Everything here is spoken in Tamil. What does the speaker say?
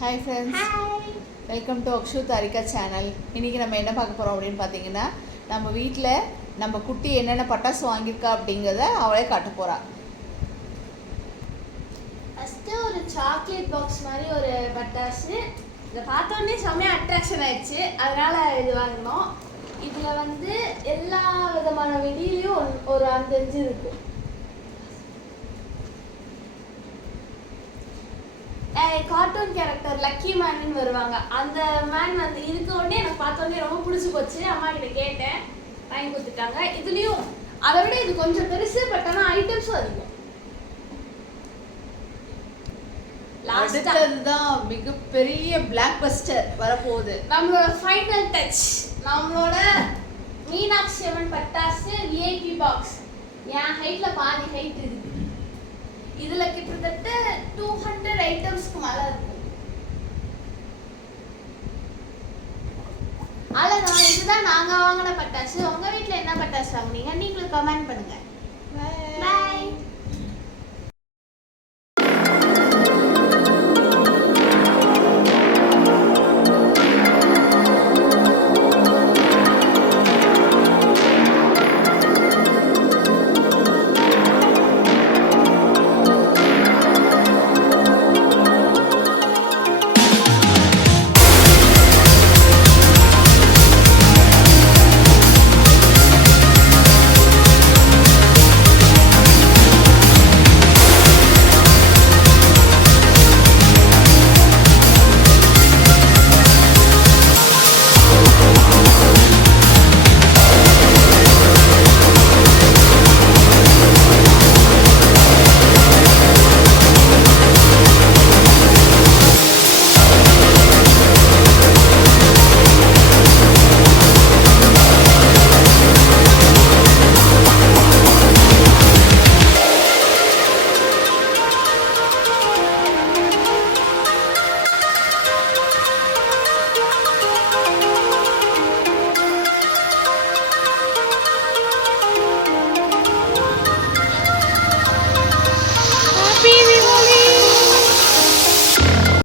Hi friends, welcome to Akshu Tharika channel. இன்றைக்கி நம்ம என்ன பார்க்க போகிறோம் அப்படின்னு பார்த்தீங்கன்னா, நம்ம வீட்டில் நம்ம குட்டி என்னென்ன பட்டாசு வாங்கியிருக்கா அப்படிங்கிறத அவளே காட்ட போகிறா. ஃபஸ்ட்டு ஒரு சாக்லேட் பாக்ஸ் மாதிரி ஒரு பட்டாசு. இதை பார்த்தோன்னே செம்மையாக அட்ராக்ஷன் ஆயிடுச்சு, அதனால் இது வாங்கினோம். இதில் வந்து எல்லா விதமான வெடியிலையும் ஒரு 5 இருக்கும். கார்ட்டூன் கேரக்டர் லக்கி மேன்னு வருவாங்க. அந்த மேன் வந்து இருக்க உடனே எனக்கு பார்த்தோன்னே ரொம்ப பிடிச்சி போச்சு. அம்மா கிட்ட கேட்டேன், வாங்கி கொடுத்துட்டாங்க. இதுலேயும் அதை விட இது கொஞ்சம் பெருசு, பட் ஆனால் ஐட்டம்ஸும் அதிகம். அடுத்ததுதான் மிகப்பெரிய பிளாக் பஸ்டர் வரப்போகுது. நம்மளோட ஃபைனல் டச், நம்மளோட மீனாட்சி அம்மன் பட்டாசு விஐபி பாக்ஸ். என் ஹைட்டில் பாதி ஹைட் இருக்கு. இதில் கிட்டத்தட்ட 200 ஐட்டம்ஸ்க்கு மேலே இருக்கும். அவ்வளோதான், இதுதான் நாங்கள் வாங்கின பட்டாசு. உங்கள் வீட்டில் என்ன பட்டாசு வாங்குனீங்க? நீங்களும் கமெண்ட் பண்ணுங்கள்.